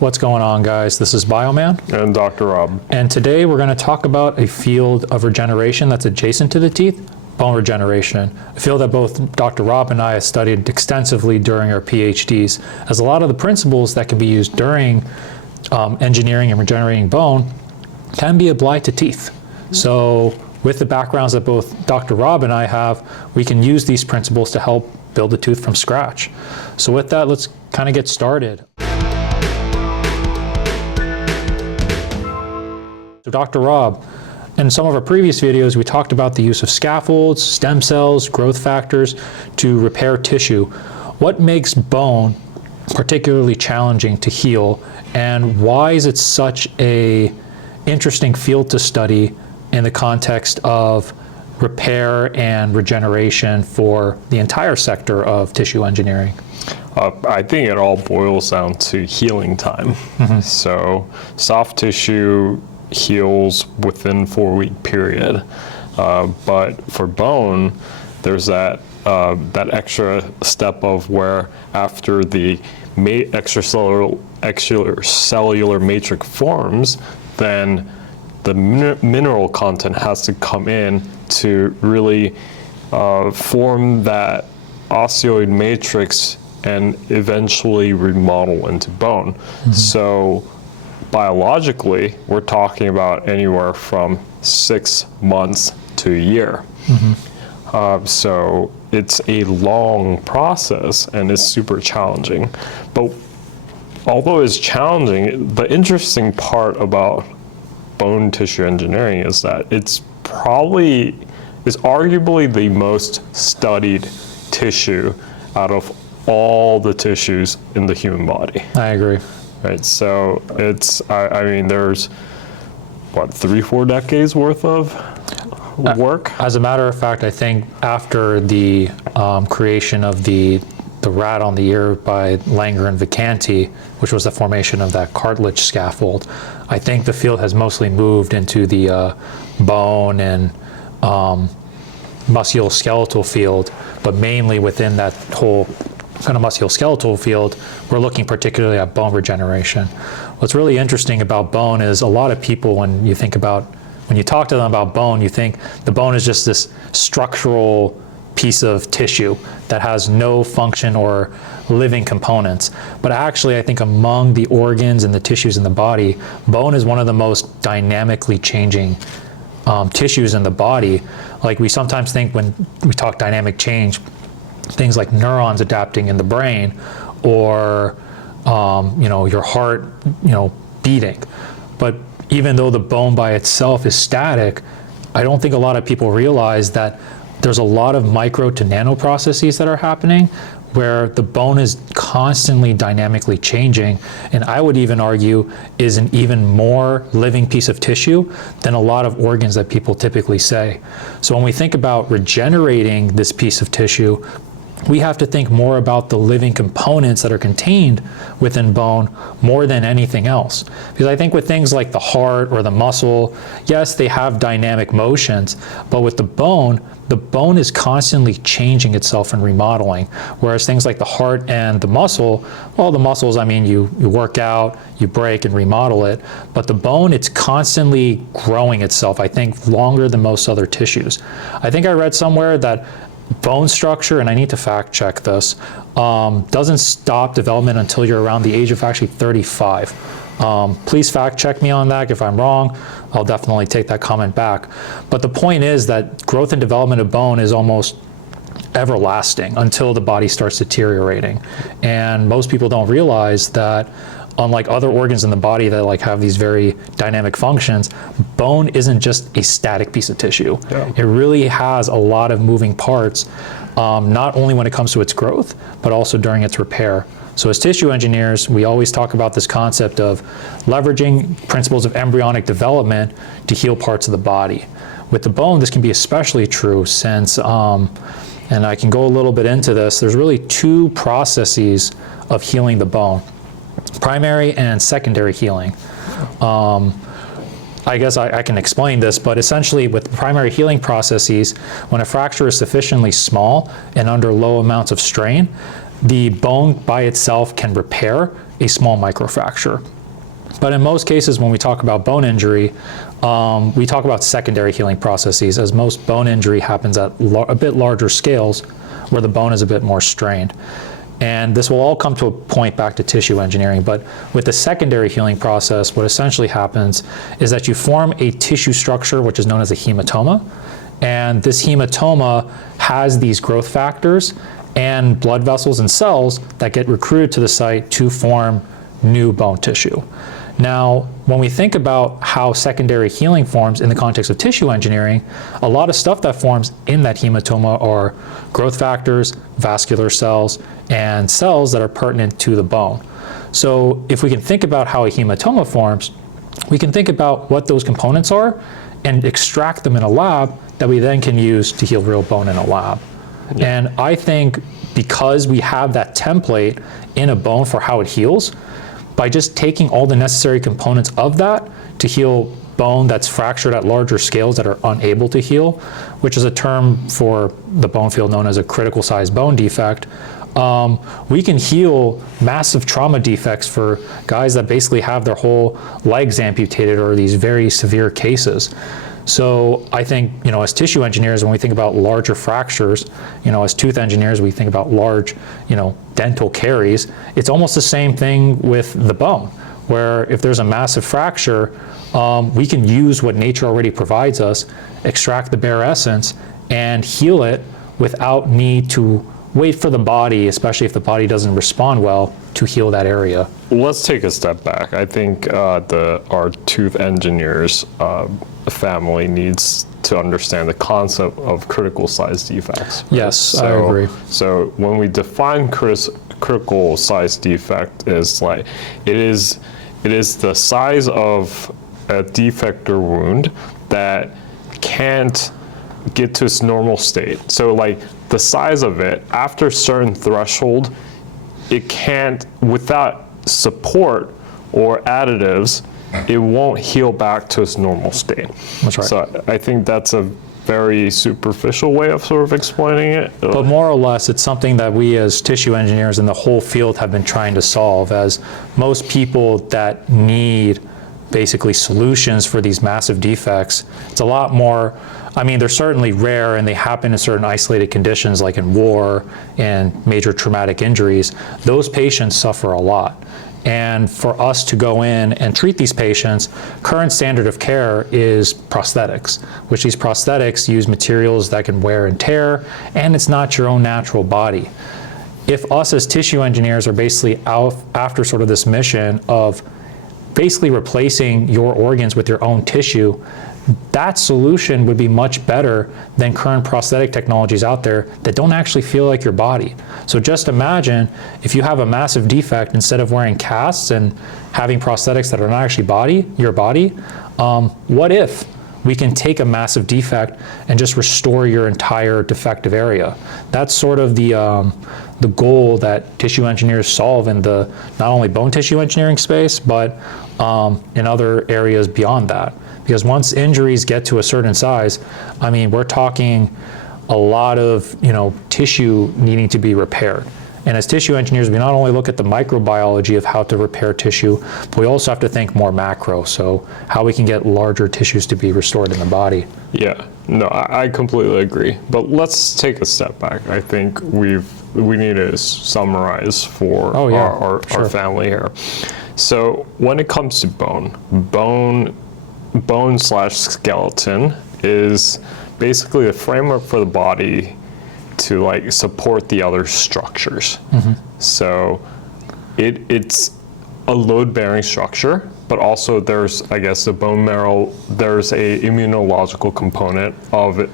What's going on, guys? This is Bioman. And Dr. Rob. And today we're going to talk about a field of regeneration that's adjacent to the teeth, bone regeneration, a field that both Dr. Rob and I have studied extensively during our PhDs, as a lot of the principles that can be used during engineering and regenerating bone can be applied to teeth. So with the backgrounds that both Dr. Rob and I have, we can use these principles to help build a tooth from scratch. So with that, let's kind of get started. So Dr. Rob, in some of our previous videos, we talked about the use of scaffolds, stem cells, growth factors to repair tissue. What makes bone particularly challenging to heal, and why is it such an interesting field to study in the context of repair and regeneration for the entire sector of tissue engineering? I think it all boils down to healing time. So soft tissue heals within 4-week period, but for bone, there's that extra step of where after the extracellular matrix forms, then the mineral content has to come in to really form that osteoid matrix and eventually remodel into bone. So biologically, we're talking about anywhere from 6 months to a year. So it's a long process and it's super challenging. But although it's challenging, the interesting part about bone tissue engineering is that it's arguably the most studied tissue out of all the tissues in the human body. I agree. Right, so I mean, there's, what, 3-4 decades worth of work? As a matter of fact, I think after the creation of the rat on the ear by Langer and Vacanti, which was the formation of that cartilage scaffold, I think the field has mostly moved into the bone and musculoskeletal field, but mainly within that whole kind of musculoskeletal field, we're looking particularly at bone regeneration. What's really interesting about bone is a lot of people, when you talk to them about bone, you think the bone is just this structural piece of tissue that has no function or living components. But actually, I think among the organs and the tissues in the body, bone is one of the most dynamically changing tissues in the body. Like, we sometimes think when we talk dynamic change, things like neurons adapting in the brain, or your heart beating. But even though the bone by itself is static, I don't think a lot of people realize that there's a lot of micro to nano processes that are happening where the bone is constantly dynamically changing, and I would even argue is an even more living piece of tissue than a lot of organs that people typically say. So when we think about regenerating this piece of tissue, we have to think more about the living components that are contained within bone more than anything else. Because I think with things like the heart or the muscle, yes, they have dynamic motions, but with the bone is constantly changing itself and remodeling. Whereas things like the heart and the muscle, well, the muscles, I mean, you work out, you break and remodel it, but the bone, it's constantly growing itself, I think, longer than most other tissues. I think I read somewhere that bone structure, and I need to fact check this, doesn't stop development until you're around the age of actually 35. Please fact check me on that. If I'm wrong, I'll definitely take that comment back. But the point is that growth and development of bone is almost everlasting until the body starts deteriorating. And most people don't realize that unlike other organs in the body that have these very dynamic functions, bone isn't just a static piece of tissue. Yeah. It really has a lot of moving parts, not only when it comes to its growth, but also during its repair. So as tissue engineers, we always talk about this concept of leveraging principles of embryonic development to heal parts of the body. With the bone, this can be especially true since, and I can go a little bit into this, there's really 2 processes of healing the bone: primary and secondary healing. I guess I can explain this, but essentially with primary healing processes, when a fracture is sufficiently small and under low amounts of strain, the bone by itself can repair a small microfracture. But in most cases, when we talk about bone injury, we talk about secondary healing processes, as most bone injury happens at a bit larger scales where the bone is a bit more strained. And this will all come to a point back to tissue engineering. But with the secondary healing process, what essentially happens is that you form a tissue structure, which is known as a hematoma. And this hematoma has these growth factors and blood vessels and cells that get recruited to the site to form new bone tissue. Now, when we think about how secondary healing forms in the context of tissue engineering, a lot of stuff that forms in that hematoma are growth factors, vascular cells, and cells that are pertinent to the bone. So if we can think about how a hematoma forms, we can think about what those components are and extract them in a lab that we then can use to heal real bone in a lab. Yeah. And I think because we have that template in a bone for how it heals, by just taking all the necessary components of that to heal bone that's fractured at larger scales that are unable to heal, which is a term for the bone field known as a critical size bone defect, we can heal massive trauma defects for guys that basically have their whole legs amputated or these very severe cases. So I think, as tissue engineers, when we think about larger fractures, as tooth engineers, we think about large, dental caries. It's almost the same thing with the bone, where if there's a massive fracture, we can use what nature already provides us, extract the bare essence, and heal it without need to wait for the body, especially if the body doesn't respond well, to heal that area. Let's take a step back. I think our tooth engineers family needs to understand the concept of critical size defects. Right? Yes, I agree. So when we define critical size defect, is like it is the size of a defect or wound that can't get to its normal state. So like the size of it after a certain threshold, it can't, without support or additives, it won't heal back to its normal state. That's right. So I think that's a very superficial way of sort of explaining it. But more or less, it's something that we as tissue engineers in the whole field have been trying to solve, as most people that need basically solutions for these massive defects, it's a lot more, they're certainly rare and they happen in certain isolated conditions like in war and major traumatic injuries. Those patients suffer a lot. And for us to go in and treat these patients, current standard of care is prosthetics, which these prosthetics use materials that can wear and tear, and it's not your own natural body. If us as tissue engineers are basically out after sort of this mission of basically replacing your organs with your own tissue, that solution would be much better than current prosthetic technologies out there that don't actually feel like your body. So just imagine if you have a massive defect, instead of wearing casts and having prosthetics that are not actually your body, what if we can take a massive defect and just restore your entire defective area? That's sort of the goal that tissue engineers solve in the not only bone tissue engineering space, but in other areas beyond that. Because once injuries get to a certain size, we're talking a lot of tissue needing to be repaired. And as tissue engineers, we not only look at the microbiology of how to repair tissue, but we also have to think more macro, so how we can get larger tissues to be restored in the body. Yeah, no, I completely agree. But let's take a step back. I think we need to summarize for our family here. So when it comes to bone/skeleton is basically the framework for the body to support the other structures. Mm-hmm. So it's a load-bearing structure, but also there's, the bone marrow, there's a immunological component of it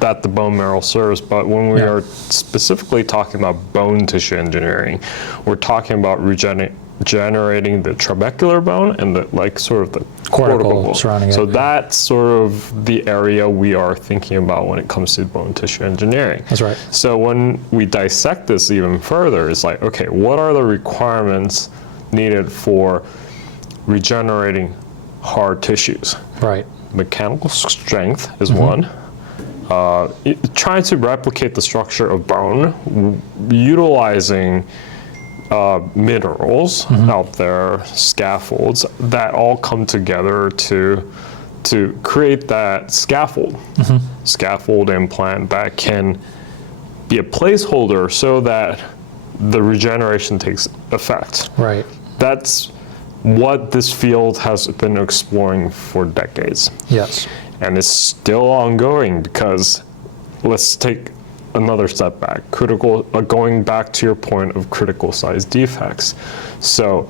that the bone marrow serves. But when we are specifically talking about bone tissue engineering, we're talking about generating the trabecular bone and the cortical bone surrounding it. So that's sort of the area we are thinking about when it comes to bone tissue engineering. That's right. So when we dissect this even further, it's like, okay, what are the requirements needed for regenerating hard tissues? Right. Mechanical strength is one. trying to replicate the structure of bone, utilizing minerals out there, scaffolds, that all come together to create that scaffold implant that can be a placeholder so that the regeneration takes effect. Right. That's what this field has been exploring for decades. Yes. And it's still ongoing because let's take another step back. Going back to your point of critical size defects. So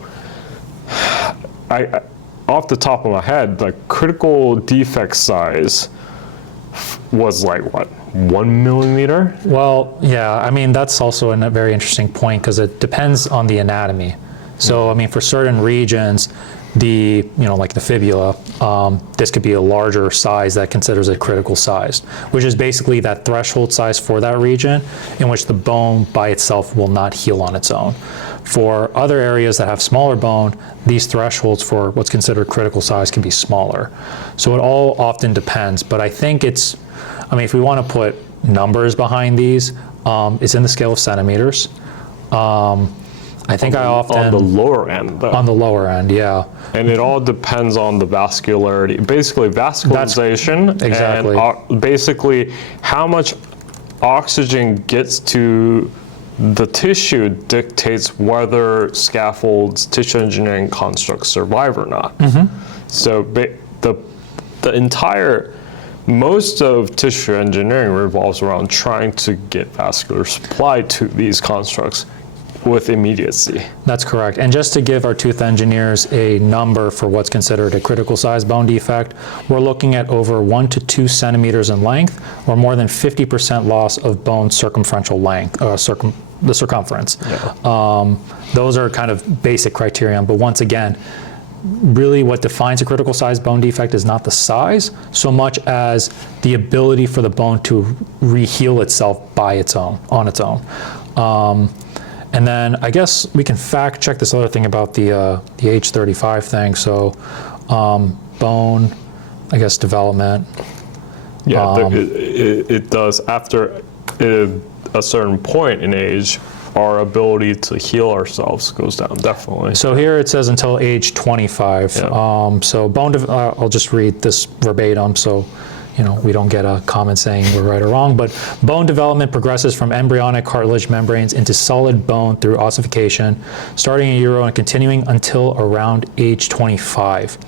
I off the top of my head, the critical defect size was like what, 1 millimeter? Well, yeah, I mean, that's also a very interesting point because it depends on the anatomy. So, I mean, for certain regions, like the fibula, this could be a larger size that considers it critical size, which is basically that threshold size for that region in which the bone by itself will not heal on its own. For other areas that have smaller bone, these thresholds for what's considered critical size can be smaller. So it all often depends, but I think if we want to put numbers behind these, it's in the scale of centimeters. I think on the lower end, though. On the lower end, yeah. And it all depends on the vascularity. Basically, vascularization. Exactly. And basically, how much oxygen gets to the tissue dictates whether scaffolds, tissue engineering constructs survive or not. So most of tissue engineering revolves around trying to get vascular supply to these constructs with immediacy. That's correct. And just to give our tooth engineers a number for what's considered a critical size bone defect, we're looking at over 1 to 2 centimeters in length, or more than 50% loss of bone circumferential length, the circumference. Yeah. Those are kind of basic criterion, but once again, really what defines a critical size bone defect is not the size so much as the ability for the bone to re-heal itself on its own. And then I guess we can fact check this other thing about the age 35 thing. So bone, I guess, development. Yeah, it does. After a certain point in age, our ability to heal ourselves goes down, definitely. So here it says until age 25. Yeah. So I'll just read this verbatim so we don't get a comment saying we're right or wrong, but bone development progresses from embryonic cartilage membranes into solid bone through ossification, starting in utero and continuing until around age 25.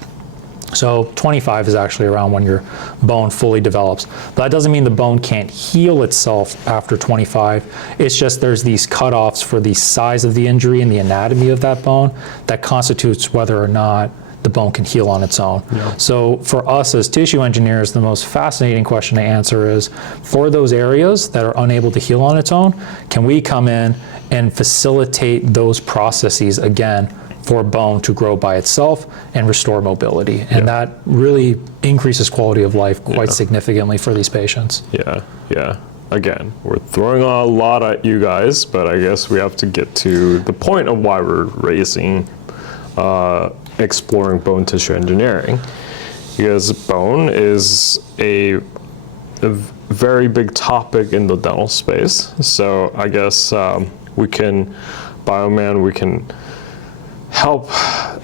So 25 is actually around when your bone fully develops. That doesn't mean the bone can't heal itself after 25. It's just there's these cutoffs for the size of the injury and the anatomy of that bone that constitutes whether or not the bone can heal on its own. Yeah. So for us as tissue engineers, the most fascinating question to answer is, for those areas that are unable to heal on its own, can we come in and facilitate those processes again for bone to grow by itself and restore mobility? And that really increases quality of life quite significantly for these patients. Yeah. Again, we're throwing a lot at you guys, but I guess we have to get to the point of why we're exploring bone tissue engineering, because bone is a very big topic in the dental space. So I guess we can help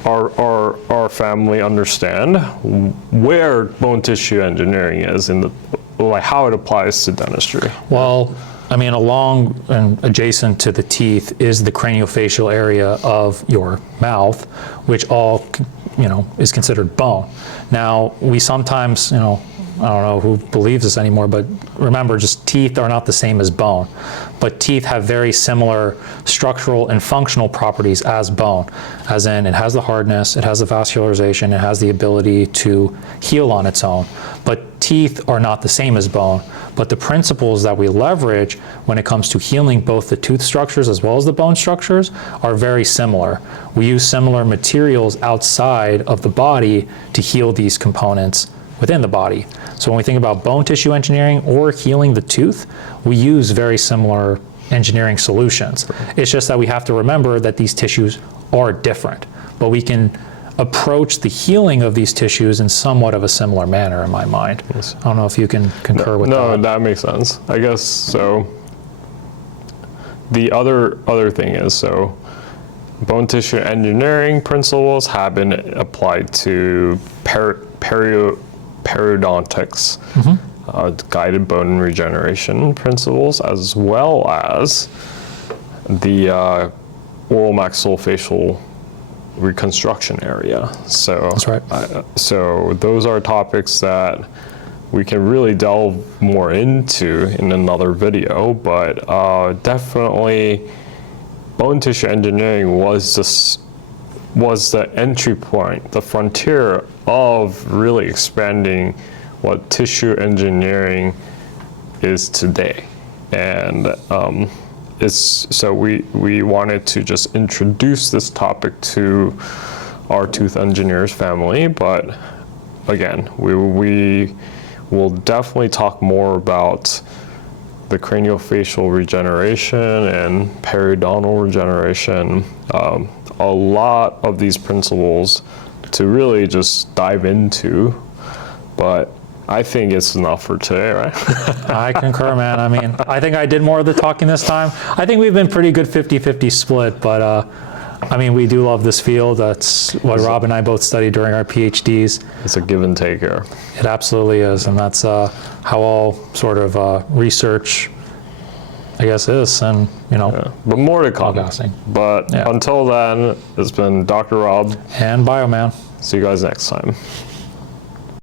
our family understand where bone tissue engineering is how it applies to dentistry. Well, I mean, along and adjacent to the teeth is the craniofacial area of your mouth, which all, is considered bone. Now, we sometimes, I don't know who believes this anymore, but remember, just teeth are not the same as bone. But teeth have very similar structural and functional properties as bone, as in it has the hardness, it has the vascularization, it has the ability to heal on its own. But teeth are not the same as bone. But the principles that we leverage when it comes to healing both the tooth structures as well as the bone structures are very similar. We use similar materials outside of the body to heal these components within the body. So when we think about bone tissue engineering or healing the tooth, we use very similar engineering solutions. It's just that we have to remember that these tissues are different, but we can approach the healing of these tissues in somewhat of a similar manner in my mind. Yes. I don't know if you can concur with that. No, that makes sense. I guess so. The other thing is, so bone tissue engineering principles have been applied to periodontics, guided bone regeneration principles, as well as the oral maxillofacial reconstruction area. So That's right. So those are topics that we can really delve more into in another video, but definitely bone tissue engineering was the entry point, the frontier of really expanding what tissue engineering is today. And so we wanted to just introduce this topic to our Tooth Engineers family, but again, we will definitely talk more about the craniofacial regeneration and periodontal regeneration, a lot of these principles to really just dive into, but I think it's enough for today, right? I concur, man. I mean, I think I did more of the talking this time. I think we've been pretty good 50-50 split, but I mean, we do love this field. That's what Rob and I both studied during our PhDs. It's a give and take here. It absolutely is, and that's how all sort of research, I guess, is, and But more to come. podcasting. But until then, it's been Dr. Rob. And Bioman. See you guys next time.